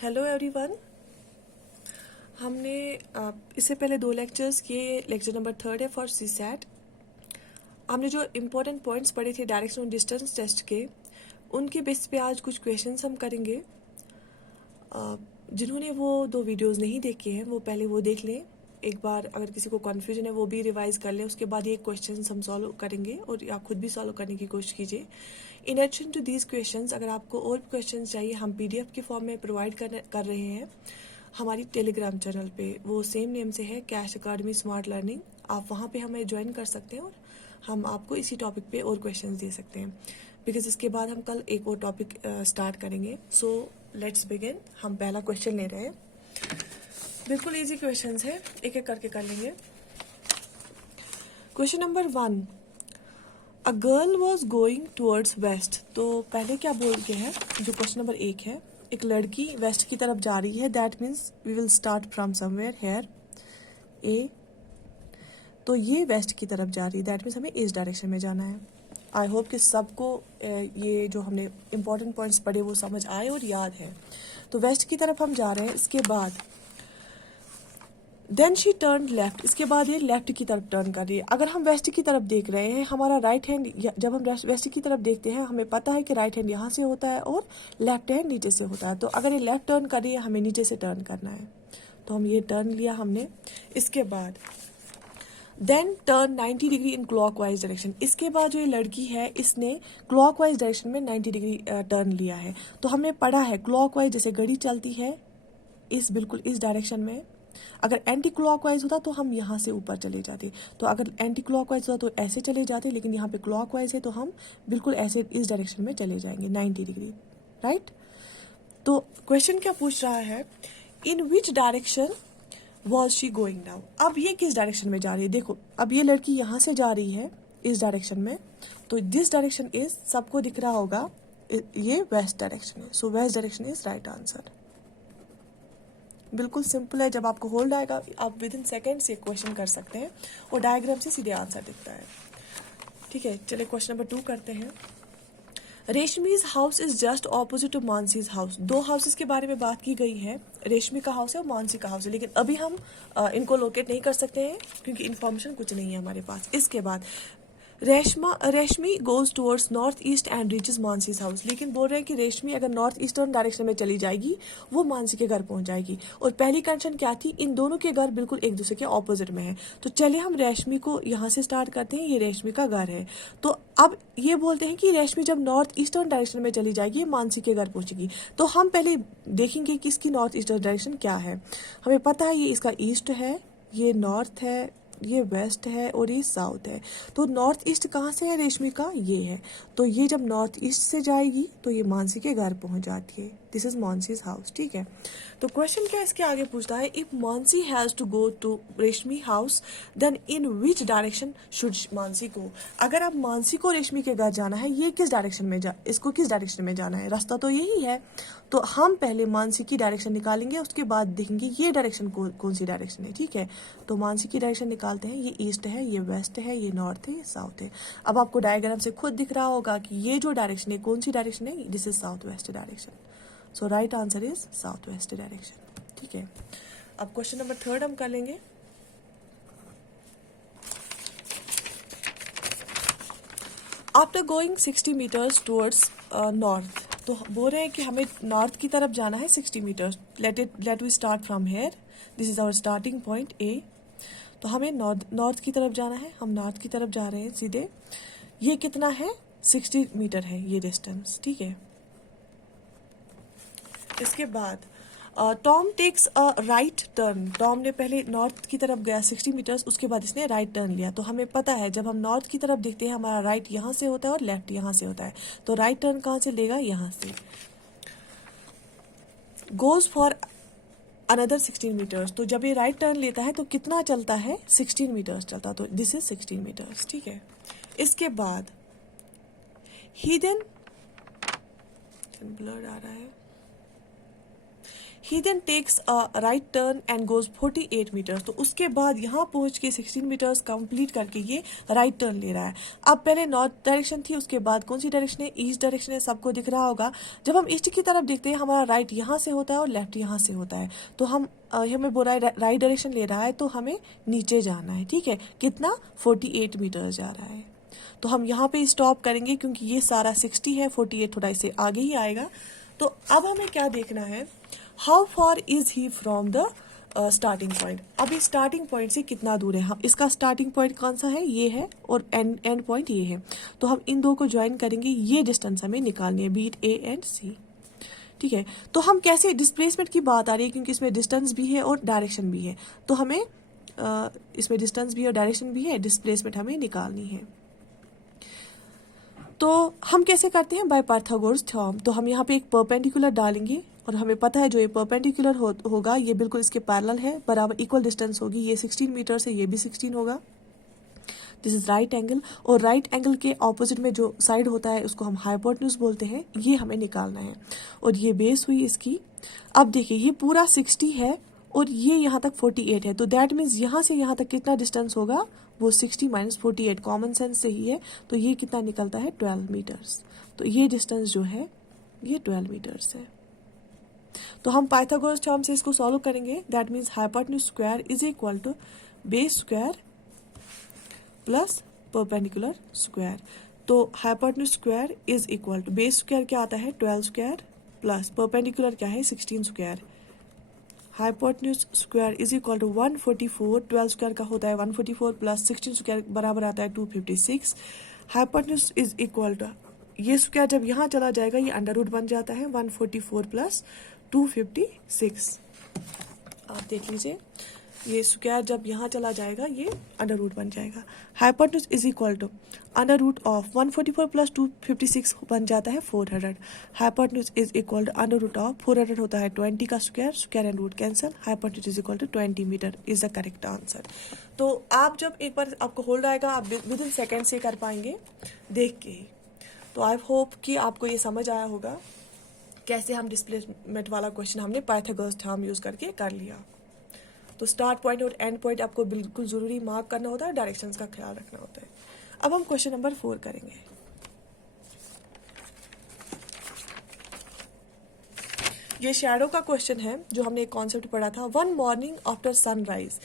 Hello everyone. हमने इससे पहले 2 लेक्चर्स किए। लेक्चर नंबर 3 है फॉर सीसैट। हमने जो इम्पोर्टेंट पॉइंट्स पढ़े थे डायरेक्शन और डिस्टेंस टेस्ट के, उनके बेस पे आज कुछ क्वेश्चंस हम करेंगे। जिन्होंने वो 2 वीडियोस नहीं देखे हैं वो पहले वो देख लें एक बार। अगर किसी को कन्फ्यूजन है वो भी रिवाइज कर ले। उसके बाद ये क्वेश्चंस हम सॉल्व करेंगे और आप खुद भी सॉल्व करने की कोशिश कीजिए। In addition to these questions, अगर आपको और क्वेश्चंस चाहिए हम PDF के फॉर्म में प्रोवाइड कर रहे हैं हमारी टेलीग्राम चैनल पे। वो सेम नेम से है, कैश अकाडमी स्मार्ट लर्निंग। आप वहाँ पे हमें ज्वाइन कर सकते हैं और हम आपको इसी टॉपिक पे और क्वेश्चंस दे सकते हैं, बिकॉज इसके बाद हम कल एक और टॉपिक स्टार्ट करेंगे। So let's begin. हम पहला क्वेश्चन ले रहे हैं। बिल्कुल इजी क्वेश्चंस है, एक एक करके कर लेंगे। Question number 1, a girl was going towards west. तो पहले क्या बोल के है, जो क्वेश्चन नंबर 1 है, एक लड़की वेस्ट की तरफ जा रही है। That means we will start from somewhere here a. तो ये वेस्ट की तरफ जा रही है, दैट मीन्स हमें इस डायरेक्शन में जाना है। आई होप कि सबको ये जो हमने इंपॉर्टेंट पॉइंट्स पढ़े वो समझ आए और याद है। तो वेस्ट की तरफ हम जा रहे हैं। इसके बाद देन शी टर्न लेफ्ट। इसके बाद ये लेफ्ट की तरफ टर्न कर रही है। अगर हम वेस्ट की तरफ देख रहे हैं, हमारा राइट हैंड, जब हम वेस्ट की तरफ देखते हैं हमें पता है कि राइट हैंड यहाँ से होता है और लेफ्ट हैंड नीचे से होता है। तो अगर ये लेफ्ट टर्न कर रही है हमें नीचे से टर्न करना है। तो हम ये टर्न लिया हमने। इसके बाद then turn 90 degree in clockwise direction. इसके बाद जो ये लड़की है इसने क्लॉकवाइज डायरेक्शन में 90 डिग्री टर्न लिया है। तो हमने पढ़ा है क्लॉकवाइज जैसे घड़ी चलती है बिल्कुल इस डायरेक्शन में। अगर एंटी क्लॉकवाइज होता तो हम यहाँ से ऊपर चले जाते। तो अगर एंटी क्लॉकवाइज होता तो ऐसे चले जाते, लेकिन यहाँ पे क्लॉकवाइज है तो हम बिल्कुल ऐसे इस डायरेक्शन में चले जाएंगे 90 डिग्री, राइट। तो क्वेश्चन क्या पूछ रहा है, in which direction was she going now. अब ये किस डायरेक्शन में जा रही है। देखो अब ये लड़की यहाँ से जा रही है इस डायरेक्शन में। तो दिस डायरेक्शन इज, सबको दिख रहा होगा, ये वेस्ट डायरेक्शन है। So west direction is right answer. बिल्कुल सिंपल है। जब आपको होल्ड आएगा आप विद इन सेकेंड से क्वेश्चन कर सकते हैं और डायग्राम से सीधे आंसर दिखता है। ठीक है, चलिए क्वेश्चन नंबर 2 करते हैं। Reshmi's house is just opposite to Manasi's house. 2 houses के बारे में बात की गई है, रेशमी का हाउस है और मानसी का हाउस है, लेकिन अभी हम इनको लोकेट नहीं कर सकते हैं क्योंकि इन्फॉर्मेशन कुछ नहीं है हमारे पास। इसके बाद Reshmi goes towards north east and reaches Manasi's house. लेकिन बोल रहे हैं कि रेशमी अगर नॉर्थ ईस्टर्न डायरेक्शन में चली जाएगी वो मानसी के घर पहुंच जाएगी। और पहली कंडीशन क्या थी, इन दोनों के घर बिल्कुल एक दूसरे के ऑपोजिट में है। तो चलिए हम रेशमी को यहाँ से स्टार्ट करते हैं। ये रेशमी का घर है। तो अब ये बोलते हैं कि रेशमी जब नॉर्थ ईस्टर्न डायरेक्शन में चली जाएगी मानसी के घर पहुंचेगी। तो हम पहले देखेंगे कि इसकी नॉर्थ ईस्टर्न डायरेक्शन क्या है। हमें पता है ये इसका ईस्ट है, ये नॉर्थ है, ये वेस्ट है और ये साउथ है। तो नॉर्थ ईस्ट कहाँ से है रेशमी का, ये है। तो ये जब नॉर्थ ईस्ट से जाएगी तो ये मानसी के घर पहुंच जाती है। This is Manasi's house. ठीक है, तो क्वेश्चन क्या इसके आगे पूछता है, if Manasi has to go to Reshmi house then in which direction should Manasi go. अगर अब मानसी को रेशमी के घर जाना है, ये किस डायरेक्शन में इसको किस डायरेक्शन में जाना है, रास्ता तो यही है। तो हम पहले मानसी की डायरेक्शन निकालेंगे, उसके बाद देखेंगे ये डायरेक्शन कौन सी डायरेक्शन है। ठीक है, तो मानसी की डायरेक्शन निकालते हैं। ये ईस्ट है, ये वेस्ट है, ये नॉर्थ है, ये साउथ है। अब आपको डायग्राम से खुद दिख रहा होगा कि ये जो डायरेक्शन है कौन सी डायरेक्शन है, this is south west direction. So right answer is south west direction. ठीक है, अब क्वेश्चन नंबर 3 हम कर लेंगे। After going 60 metres towards north. तो बोल रहे हैं कि हमें नॉर्थ की तरफ जाना है 60 metres. Let we start from here, this is our starting point A. तो हमें नॉर्थ की तरफ जाना है, हम नॉर्थ की तरफ जा रहे हैं सीधे। ये कितना है, 60 मीटर है ये डिस्टेंस। ठीक है, इसके बाद Tom takes a right turn. Tom ने पहले नॉर्थ की तरफ गया 60 मीटर्स, उसके बाद इसने राइट टर्न लिया। तो हमें पता है जब हम नॉर्थ की तरफ देखते हैं हमारा राइट यहाँ से होता है और लेफ्ट यहाँ से होता है। तो राइट टर्न कहाँ से लेगा, यहाँ से। Goes for another 16 metres. तो जब ये राइट टर्न लेता है तो कितना चलता है, 16 मीटर्स चलता। तो दिस इज 16 मीटर्स। ठीक है, इसके बाद ही देन ब्लर आ रहा है। He then takes a right turn and goes 48 metres. तो उसके बाद यहाँ पहुंच के 16 मीटर्स कंप्लीट करके ये राइट टर्न ले रहा है। अब पहले नॉर्थ डायरेक्शन थी, उसके बाद कौन सी डायरेक्शन है, ईस्ट डायरेक्शन है, सबको दिख रहा होगा। जब हम ईस्ट की तरफ देखते हैं हमारा राइट यहाँ से होता है और लेफ्ट यहाँ से होता है, तो हमें बोल रहा है राइट डायरेक्शन ले रहा है, तो हमें नीचे जाना है। ठीक है, कितना, 48 मीटर जा रहा है। तो हम यहाँ पे स्टॉप करेंगे क्योंकि ये सारा 60 है, 48 थोड़ा इससे आगे ही आएगा। तो अब हमें क्या देखना है, how for is he from the starting point. अभी स्टार्टिंग पॉइंट से कितना दूर है, हम इसका स्टार्टिंग पॉइंट कौन सा है, ये है, और एंड पॉइंट ये है। तो हम इन दो को ज्वाइन करेंगे, ये डिस्टेंस हमें निकालनी है, बीट ए एंड सी। ठीक है, तो हम कैसे, डिस्प्लेसमेंट की बात आ रही है क्योंकि इसमें डिस्टेंस भी है और डायरेक्शन भी है, तो हमें इसमें डिस्टेंस भी और डायरेक्शन भी है, डिस्प्लेसमेंट हमें निकालनी है। तो हम कैसे करते हैं, बाय पाइथागोरस थ्योरम। तो हम यहाँ पे एक परपेंडिकुलर डालेंगे और हमें पता है जो ये परपेंडिकुलर होगा ये बिल्कुल इसके पैरेलल है, बराबर इक्वल डिस्टेंस होगी। ये 16 मीटर से ये भी 16 होगा। दिस इज राइट एंगल, और राइट एंगल के ऑपोजिट में जो साइड होता है उसको हम हाइपोटेन्यूज बोलते हैं, ये हमें निकालना है। और ये बेस हुई इसकी। अब देखिए ये पूरा 60 है और ये यहाँ तक 48 है, तो दैट मीन्स यहाँ से यहाँ तक कितना डिस्टेंस होगा, वो 60 माइनस 48, कॉमन सेंस से ही है। तो ये कितना निकलता है, 12 मीटर्स। तो ये डिस्टेंस जो है ये 12 मीटर्स है। तो हम पाइथागोरस थ्योरम से इसको सॉल्व करेंगे। That means hypotenuse square is equal to base square plus perpendicular square. तो hypotenuse square is equal to base square क्या आता है, 12 स्क्वायर, प्लस परपेंडिकुलर क्या है, 16 square. Hypotenuse square is equal to 144, 12 square का होता है 144 प्लस 16 स्क्वायर बराबर आता है 256। हाइपोटेन्यूज इज इक्वल टू, ये स्क्वायर जब यहाँ चला जाएगा ये अंडर रूट बन जाता है 144 प्लस 256। आप देख लीजिए, ये स्क्वायर जब यहाँ चला जाएगा ये अंडर रूट बन जाएगा। Hypotenuse is equal to under root of 144 plus 256 बन जाता है 400। Hypotenuse is equal to under root of 400 होता है 20 का square, square and root cancel. Hypotenuse is equal to 20 metre is the correct answer. तो आप जब एक बार आपको होल्ड आएगा आप विद इन सेकेंड से कर पाएंगे देख के ही। तो आई होप कि आपको ये समझ आया होगा कैसे हम डिस्प्लेसमेंट वाला क्वेश्चन हमने पाइथागोरस थ्योरम यूज करके कर लिया। तो स्टार्ट पॉइंट और एंड पॉइंट आपको बिल्कुल जरूरी मार्क करना होता है, डायरेक्शंस का ख्याल रखना होता है। अब हम क्वेश्चन नंबर 4 करेंगे। ये शैडो का क्वेश्चन है जो हमने एक कॉन्सेप्ट पढ़ा था, वन मॉर्निंग आफ्टर सनराइज।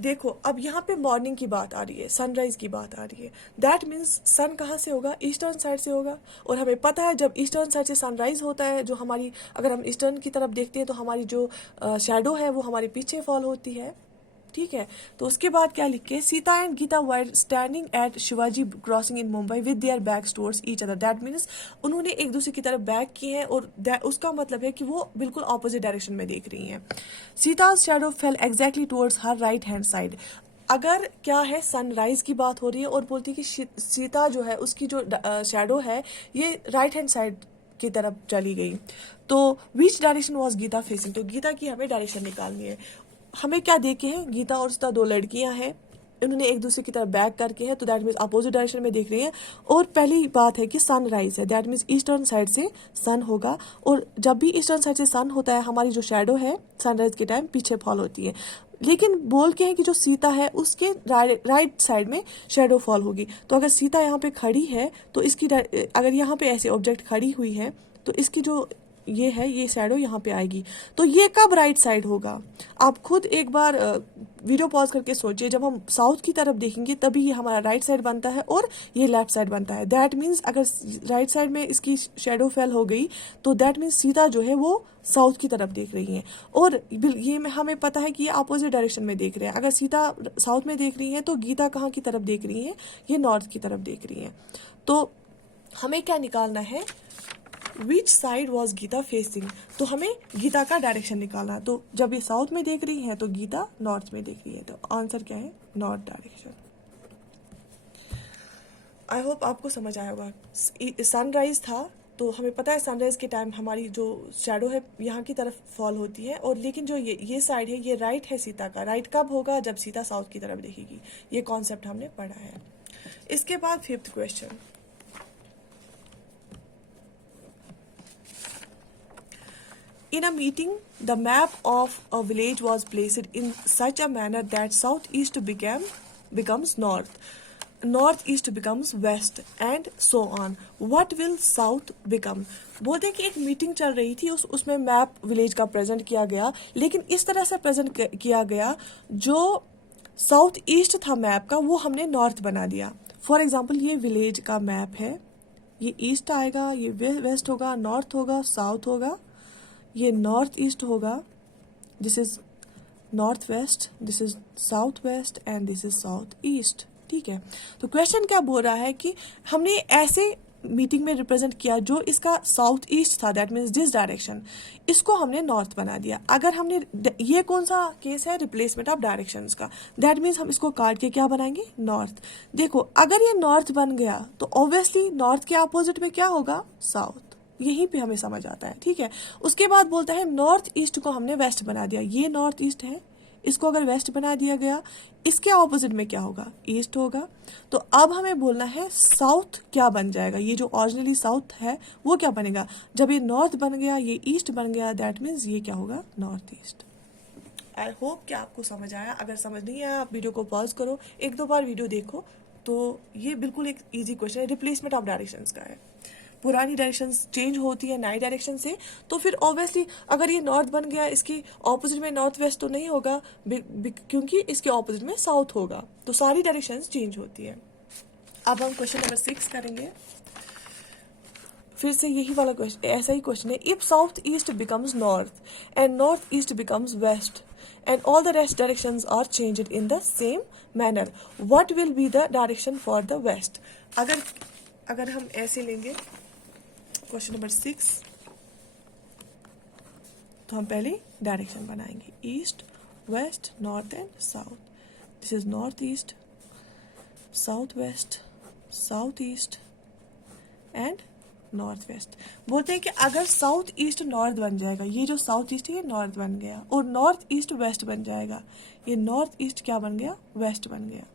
देखो अब यहाँ पे मॉर्निंग की बात आ रही है, सनराइज की बात आ रही है। दैट मीन्स सन कहाँ से होगा, ईस्टर्न साइड से होगा। और हमें पता है जब ईस्टर्न साइड से सनराइज होता है, जो हमारी, अगर हम ईस्टर्न की तरफ देखते हैं तो हमारी जो शैडो है वो हमारे पीछे फॉल होती है। ठीक है, तो उसके बाद क्या लिखे, Sita and Gita were standing at Shivaji crossing in Mumbai with their backs towards each other. That means उन्होंने एक दूसरे की तरफ बैक किए हैं और उसका मतलब है कि वो बिल्कुल ऑपोजिट डायरेक्शन में देख रही हैं। Sita shadow fail exactly towards हर राइट हैंड साइड। अगर क्या है, सनराइज की बात हो रही है और बोलती है कि सीता जो है उसकी जो शैडो है ये राइट हैंड साइड की तरफ चली गई। तो which direction was Gita facing. तो गीता की हमें डायरेक्शन निकालनी है। हमें क्या देखे हैं, गीता और सीता दो लड़कियां हैं, इन्होंने एक दूसरे की तरफ बैक करके है, तो दैट मीन्स अपोजिट डायरेक्शन में देख रही हैं। और पहली बात है कि सनराइज है, दैट मीन्स ईस्टर्न साइड से सन होगा। और जब भी ईस्टर्न साइड से सन होता है हमारी जो शैडो है सनराइज के टाइम पीछे फॉल होती है। लेकिन बोल के है कि जो सीता है उसके राइट साइड में शैडो फॉल होगी। तो अगर सीता यहाँ पे खड़ी है तो इसकी, अगर यहाँ पे ऐसे ऑब्जेक्ट खड़ी हुई है तो इसकी जो ये है ये शैडो यहाँ पे आएगी। तो ये कब राइट साइड होगा, आप खुद एक बार वीडियो पॉज करके सोचिए। जब हम साउथ की तरफ देखेंगे तभी ये हमारा राइट साइड बनता है और ये लेफ्ट साइड बनता है। दैट मीन्स अगर राइट साइड में इसकी शैडो फेल हो गई तो दैट मीन्स सीता जो है वो साउथ की तरफ देख रही है। और ये हमें पता है कि ये अपोजिट डायरेक्शन में देख रहे हैं। अगर सीता साउथ में देख रही है तो गीता कहाँ की तरफ देख रही है, ये नॉर्थ की तरफ देख रही है। तो हमें क्या निकालना है, which side was Gita facing. तो हमें गीता का डायरेक्शन निकालना। तो जब ये साउथ में देख रही है तो गीता नॉर्थ में देख रही है, तो आंसर क्या है, नॉर्थ डायरेक्शन। आई होप आपको समझ आया होगा। सनराइज था तो हमें पता है सनराइज के टाइम हमारी जो शैडो है यहाँ की तरफ फॉल होती है। और लेकिन जो ये साइड है ये राइट है सीता का। राइट कब होगा, जब सीता साउथ की तरफ देखेगी। ये कॉन्सेप्ट हमने पढ़ा है। इसके बाद 5th question, In a meeting, the map of a village was placed in such a manner that southeast becomes north, northeast becomes west, and so on. What will south become? बोलते हैं कि एक meeting चल रही थी, उसमें map village का present किया गया, लेकिन इस तरह से प्रेजेंट किया गया जो साउथ ईस्ट था मैप का वो हमने नॉर्थ बना दिया. फॉर एग्जाम्पल ये विलेज का मैप है, ये ईस्ट आएगा, ये वेस्ट होगा, नॉर्थ होगा, साउथ होगा, ये नॉर्थ ईस्ट होगा, this is north west, this is south waste and this is south east. ठीक है, तो क्वेश्चन क्या बोल रहा है कि हमने ऐसे मीटिंग में रिप्रेजेंट किया जो इसका साउथ ईस्ट था, दैट मीन्स दिस डायरेक्शन, इसको हमने नॉर्थ बना दिया. अगर हमने ये कौन सा केस है, रिप्लेसमेंट ऑफ डायरेक्शंस का, दैट मीन्स हम इसको काट के क्या बनाएंगे, नॉर्थ. देखो अगर ये नॉर्थ बन गया तो ऑब्वियसली नॉर्थ के अपोजिट में क्या होगा, साउथ. यहीं पे हमें समझ आता है. ठीक है, उसके बाद बोलता है नॉर्थ ईस्ट को हमने वेस्ट बना दिया. ये नॉर्थ ईस्ट है, इसको अगर वेस्ट बना दिया गया, इसके ऑपोजिट में क्या होगा, ईस्ट होगा. तो अब हमें बोलना है साउथ क्या बन जाएगा. ये जो ओरिजिनली साउथ है वो क्या बनेगा, जब ये नॉर्थ बन गया, ये ईस्ट बन गया, दैट मीन्स ये क्या होगा, नॉर्थ ईस्ट. आई होप कि आपको समझ आया. अगर समझ नहीं आया आप वीडियो को पॉज करो, एक दो बार वीडियो देखो. तो ये बिल्कुल एक इजी क्वेश्चन है, रिप्लेसमेंट ऑफ डायरेक्शंस का है. पुरानी डायरेक्शन चेंज होती है नई डायरेक्शन से, तो फिर ऑब्वियसली अगर ये नॉर्थ बन गया, इसकी ऑपोजिट में नॉर्थ वेस्ट तो नहीं होगा, क्योंकि इसके ऑपोजिट में साउथ होगा. तो सारी डायरेक्शन चेंज होती है. अब हम क्वेश्चन नंबर 6 करेंगे. फिर से यही वाला क्वेश्चन, ऐसा ही क्वेश्चन है. If south east becomes north and north east becomes west and all the rest directions are changed in the same manner, what will be the direction for the west. अगर हम ऐसे लेंगे question number 6, तो हम पहले direction बनाएंगे, east west north and south. This is north east, south west, south east and north west. बोलते हैं कि अगर साउथ ईस्ट नॉर्थ बन जाएगा, ये जो साउथ ईस्ट है ये नॉर्थ बन गया, और नॉर्थ ईस्ट वेस्ट बन जाएगा, ये नॉर्थ ईस्ट क्या बन गया, वेस्ट बन गया.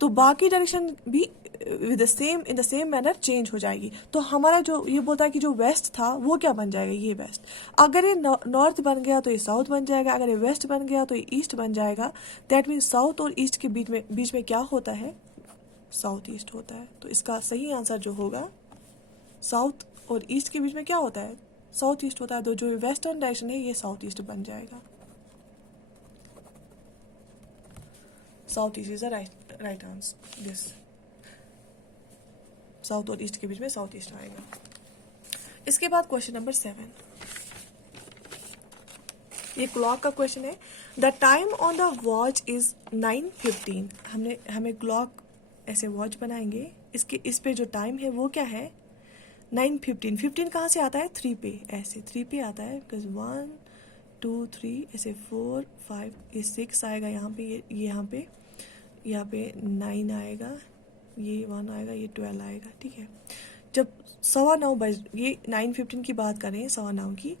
तो बाकी डायरेक्शन भी with in the same manner change हो जाएगी. तो हमारा जो ये बोलता है कि जो वेस्ट था वो क्या बन जाएगा, ये वेस्ट. अगर ये नॉर्थ बन गया तो ये साउथ बन जाएगा, अगर ये वेस्ट बन गया तो ये ईस्ट बन जाएगा. दैट मीन्स साउथ और ईस्ट के बीच में क्या होता है, साउथ ईस्ट होता है. तो इसका सही आंसर जो होगा, साउथ और ईस्ट के बीच में क्या होता है, साउथ ईस्ट होता है. तो जो वेस्टर्न डायरेक्शन है ये साउथ ईस्ट बन जाएगा. South east is the right answer. This south और ईस्ट के बीच में साउथ ईस्ट आएगा. इसके बाद क्वेश्चन नंबर 7, ये क्लॉक का क्वेश्चन है. The time on the watch is 9:15. हमें क्लॉक ऐसे वॉच बनाएंगे, इस पे जो टाइम है वो क्या है, 9:15. 15 कहाँ से आता है, 3 पे, ऐसे 3 पे आता है, बिकॉज 1 2 3 ऐसे 4 5, ये 6 आएगा यहाँ पे, ये यहाँ पे 9 आएगा, ये 1 आएगा, ये 12 आएगा. ठीक है, जब 9:15 बज, ये 9:15 की बात कर रहे हैं, 9:15 की,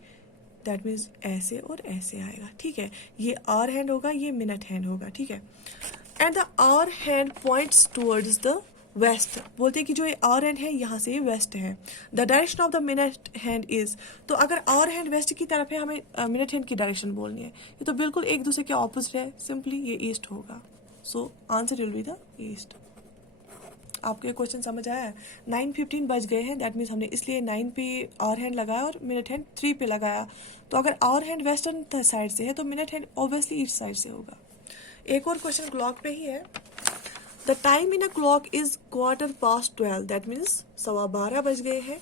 दैट मीन्स ऐसे और ऐसे आएगा. ठीक है, ये आवर हैंड होगा, ये मिनट हैंड होगा. ठीक है, and the hour hand points towards the west. बोलते हैं कि जो ये आवर हैंड है यहाँ से वेस्ट है. The direction of the minute hand is, तो अगर आवर हैंड वेस्ट की तरफ है, हमें मिनट हैंड की डायरेक्शन बोलनी है. ये तो बिल्कुल एक दूसरे के ऑपोजिट है, सिंपली ये ईस्ट होगा. So answer will be the east. आपको ये क्वेश्चन समझ आया है. 9:15 बज गए हैं, दैट मीन्स हमने इसलिए 9 पे आवर हैंड लगाया और मिनट हैंड 3 पे लगाया. तो अगर आवर हैंड वेस्टर्न साइड से है तो minute hand obviously east side से होगा. एक और क्वेश्चन क्लॉक पे ही है. The time in a clock is 12:15, that means 12:15 बज गए हैं.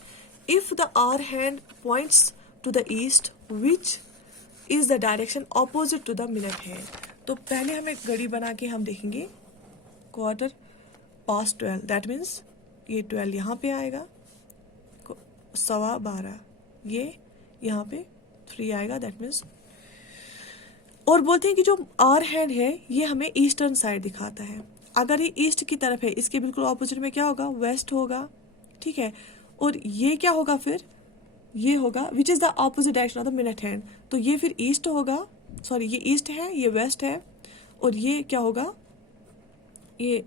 If the hour hand points to the east, which is the direction opposite to the minute hand. तो पहले हमें घड़ी बना के हम देखेंगे 12:15, दैट मीन्स ये 12 यहाँ पे आएगा, 12:15 ये यहाँ पे 3 आएगा, दैट मीन्स. और बोलते हैं कि जो आवर हैंड है ये हमें ईस्टर्न साइड दिखाता है. अगर ये ईस्ट की तरफ है, इसके बिल्कुल ऑपोजिट में क्या होगा, वेस्ट होगा. ठीक है, और ये क्या होगा फिर, ये होगा विच is the opposite direction of the minute hand. तो ये फिर ईस्ट होगा, सॉरी ये ईस्ट है, ये वेस्ट है, और ये क्या होगा, ये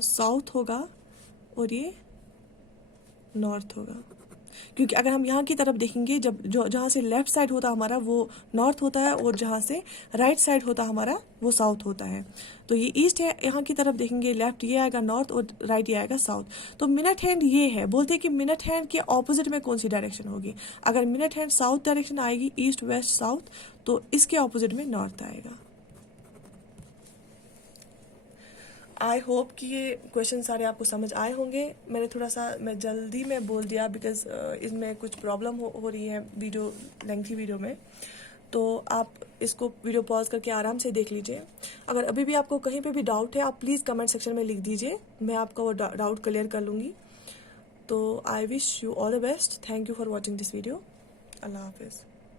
साउथ होगा, और ये नॉर्थ होगा. क्योंकि अगर हम यहाँ की तरफ देखेंगे, जब जो जहाँ से लेफ्ट साइड होता हमारा वो नॉर्थ होता है, और जहाँ से राइट साइड होता हमारा वो साउथ होता है। तो ये ईस्ट है, यहाँ की तरफ देखेंगे लेफ्ट ये आएगा नॉर्थ और राइट ये आएगा साउथ। तो मिनट हैंड ये है, बोलते हैं कि मिनट हैंड के ऑपोजिट में कौन सी डायरेक्शन होगी। अगर मिनट हैंड साउथ डायरेक्शन आएगी, ईस्ट वेस्ट साउथ, तो इसके ऑपोजिट में नॉर्थ आएगा। आई होप कि ये क्वेश्चन सारे आपको समझ आए होंगे। मैंने थोड़ा सा मैं जल्दी में बोल दिया बिकॉज इसमें कुछ प्रॉब्लम हो रही है वीडियो, लेंथी वीडियो में। तो आप इसको वीडियो पॉज करके आराम से देख लीजिए। अगर अभी भी आपको कहीं पे भी डाउट है, आप प्लीज़ कमेंट सेक्शन में लिख दीजिए, मैं आपका वो डाउट क्लियर कर लूँगी। तो I wish you all the best. Thank you for watching this video. अल्लाह हाफिज़।